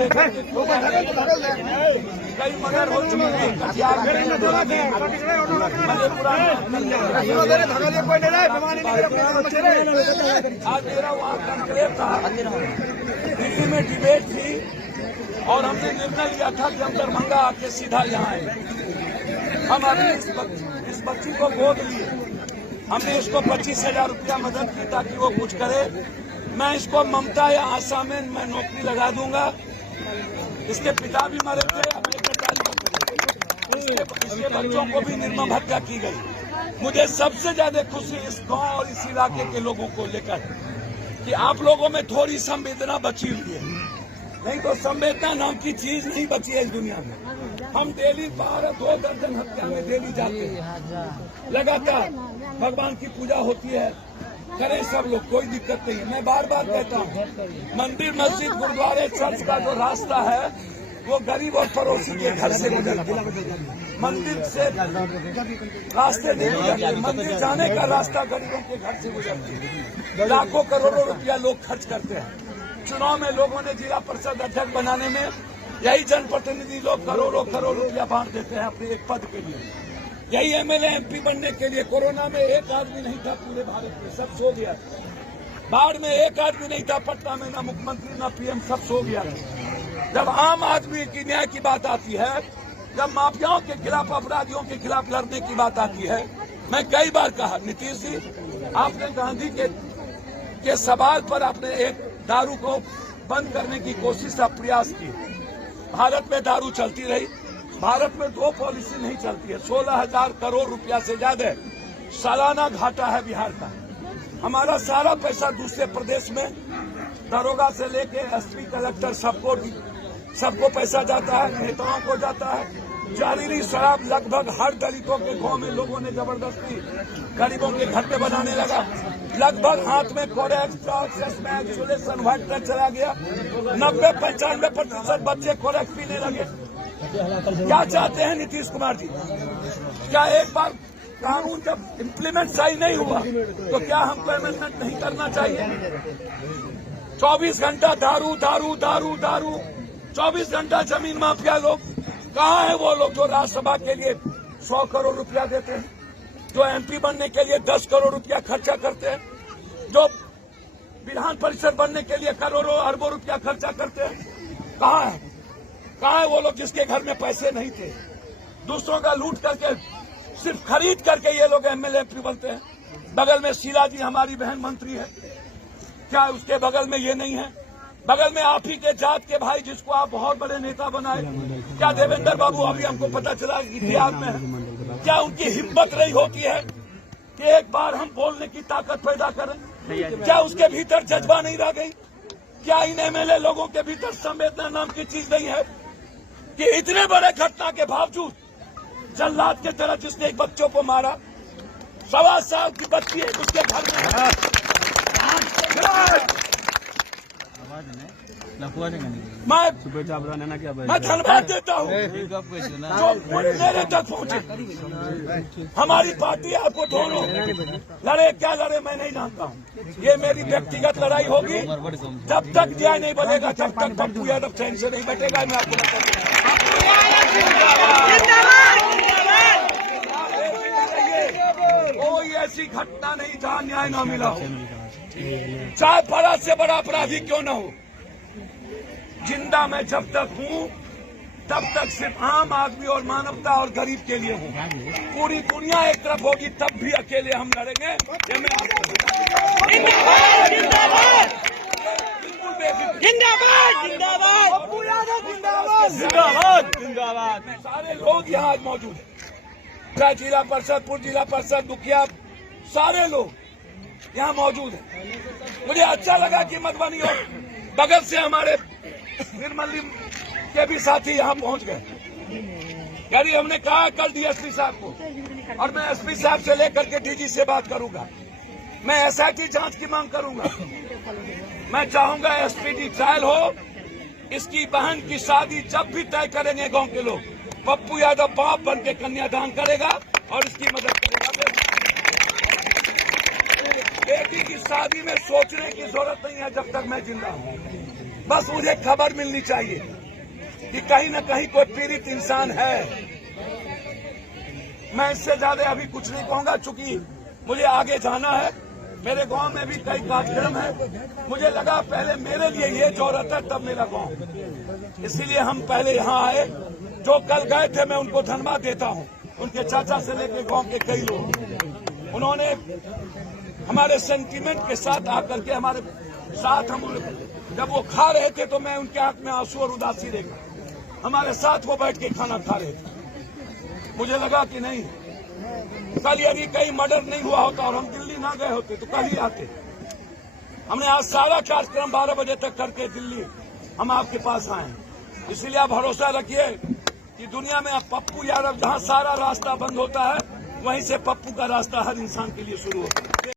हमारे कई मर्डर हो चुके हैं। आज मेरा वहाँ कंक्लेव था, दिल्ली में डिबेट थी और हमने निर्णय लिया था कि हम दरभंगा आके सीधा यहाँ आए। हम अभी इस बच्ची को गोद लिए, हमने इसको 25,000 रुपया मदद की ताकि वो कुछ करे। मैं इसको ममता या आशा में मैं नौकरी लगा दूंगा। इसके पिता भी मरे थे, इसके बच्चों को भी निर्मम हत्या की गई। मुझे सबसे ज्यादा खुशी इस गांव और इस इलाके के लोगों को लेकर कि आप लोगों में थोड़ी संवेदना बची हुई है, नहीं तो संवेदना नाम की चीज नहीं बची है इस दुनिया में। हम डेली 12-2 दर्जन हत्या में डेली जाते हैं, लगातार भगवान की पूजा होती है, करें सब लोग, कोई दिक्कत नहीं है। मैं बार बार कहता हूँ, मंदिर मस्जिद गुरुद्वारे चर्च का जो रास्ता है वो गरीब और पड़ोसी के घर से गुजरता है। मंदिर से रास्ते नहीं गुजरते, मंदिर जाने का रास्ता गरीबों के घर से गुजरती है। लाखों करोड़ों रुपया लोग खर्च करते हैं। चुनाव में लोगों ने जिला परिषद अध्यक्ष बनाने में यही जनप्रतिनिधि लोग करोड़ों रुपया बांट देते हैं अपने एक पद के लिए। यही एमएलए एमपी बनने के लिए कोरोना में एक आदमी नहीं था पूरे भारत में, सब सो गया। बाढ़ में एक आदमी नहीं था पटना में, ना मुख्यमंत्री ना पीएम, सब सो गया। जब आम आदमी की न्याय की बात आती है, जब माफियाओं के खिलाफ अपराधियों के खिलाफ लड़ने की बात आती है, मैं कई बार कहा, नीतीश जी आपने गांधी के सवाल पर आपने एक दारू को बंद करने की कोशिश का प्रयास की। भारत में दारू चलती रही, भारत में 2 पॉलिसी नहीं चलती है। 16,000 करोड़ रुपया से ज्यादा सालाना घाटा है बिहार का। हमारा सारा पैसा दूसरे प्रदेश में दरोगा से लेके एसपी कलेक्टर सबको पैसा जाता है, नेताओं को जाता है। जहरीली शराब लगभग हर दलितों के गांव में लोगों ने जबरदस्ती गरीबों के घर पे बनाने लगा। लगभग हाथ में कोरेक्स, एक्सुलेशन व्हाइट चला गया। 90-95% बच्चे कोरेक्स पीने लगे। क्या चाहते हैं नीतीश कुमार जी? क्या एक बार कानून जब इम्प्लीमेंट सही नहीं हुआ तो क्या हमको अमेंडमेंट नहीं करना चाहिए? 24 घंटा दारू दारू दारू दारू, 24 घंटा जमीन माफिया लोग। कहाँ है वो लोग जो राज्यसभा के लिए 100 करोड़ रुपया देते हैं, जो एमपी बनने के लिए 10 करोड़ रुपया खर्चा करते हैं, जो विधान परिषद बनने के लिए करोड़ों अरबों रुपया खर्चा करते हैं? कहाँ है वो लोग जिसके घर में पैसे नहीं थे? दूसरों का लूट करके, सिर्फ खरीद करके ये लोग एमएलए एमपी बनते हैं। बगल में शीला जी हमारी बहन मंत्री है, क्या उसके बगल में ये नहीं है? बगल में आप ही के जात के भाई जिसको आप बहुत बड़े नेता बनाए, क्या देवेंद्र बाबू अभी हमको पता चला इतिहास में है? क्या उनकी हिम्मत रही होती है कि एक बार हम बोलने की ताकत पैदा करें? क्या उसके भीतर जज्बा नहीं रह गई? क्या इन एमएलए लोगों के भीतर संवेदना नाम की चीज नहीं है कि इतने बड़े घटना के बावजूद जल्लाद के तरह जिसने एक बच्चों को मारा, 1.25 साल की बच्ची है उसके घर में, मैं धन्यवाद देता हूँ जो मेरे तक पहुँचे। हमारी पार्टी आपको दोनों लड़े, क्या लड़े मैं नहीं जानता हूँ। ये मेरी व्यक्तिगत लड़ाई होगी। जब तक न्याय नहीं बनेगा तब तक पप्पू यादव चैन से नहीं बैठेगा। मैं आपको कोई ऐसी घटना नहीं जहाँ न्याय न मिला हो, चाहे बड़ा से बड़ा अपराधी क्यों न हो। जिंदा मैं जब तक हूँ तब तक सिर्फ आम आदमी और मानवता और गरीब के लिए हूँ। पूरी दुनिया एक तरफ होगी तब भी अकेले हम लड़ेंगे। ये मैं आपको जिंदाबाद। सारे लोग यहाँ आज मौजूद हैं, चाहे जिला परिषद, पूर्व जिला परिषद, मुखिया, सारे लोग यहाँ मौजूद हैं। मुझे अच्छा लगा कि मधुबनी और बगल से हमारे निर्मली के भी साथी यहाँ पहुँच गए। यानी हमने कहा कल डीएसपी साहब को, और मैं एसपी साहब से लेकर के डीजी से बात करूंगा। मैं एसआईटी जांच की मांग करूंगा। मैं चाहूंगा एसपीडी ट्रायल हो। इसकी बहन की शादी जब भी तय करेंगे गांव के लोग, पप्पू यादव बाप बन के कन्यादान करेगा और इसकी मदद करेगा। बेटी की शादी में सोचने की जरूरत नहीं है जब तक मैं जिंदा हूँ। बस मुझे खबर मिलनी चाहिए कि कहीं न कहीं कोई पीड़ित इंसान है। मैं इससे ज्यादा अभी कुछ नहीं कहूंगा, चूंकि मुझे आगे जाना है। मेरे गांव में भी कई कार्यक्रम है। मुझे लगा पहले मेरे लिए ये जरूरत है, तब मेरा गांव, इसीलिए हम पहले यहाँ आए। जो कल गए थे मैं उनको धन्यवाद देता हूँ, उनके चाचा से लेकर गांव के कई लोग, उन्होंने हमारे सेंटीमेंट के साथ आकर के हमारे साथ, हम जब वो खा रहे थे तो मैं उनके आंख में आंसू और उदासी देखा, हमारे साथ वो बैठ के खाना खा रहे थे। मुझे लगा कि नहीं, कल यदि कहीं मर्डर नहीं हुआ होता और हम दिल्ली ना गए होते तो कल ही आते। हमने आज सारा कार्यक्रम 12 बजे तक करके दिल्ली हम आपके पास आए। इसलिए आप भरोसा रखिए कि दुनिया में अब पप्पू यादव, जहां सारा रास्ता बंद होता है वहीं से पप्पू का रास्ता हर इंसान के लिए शुरू होता है।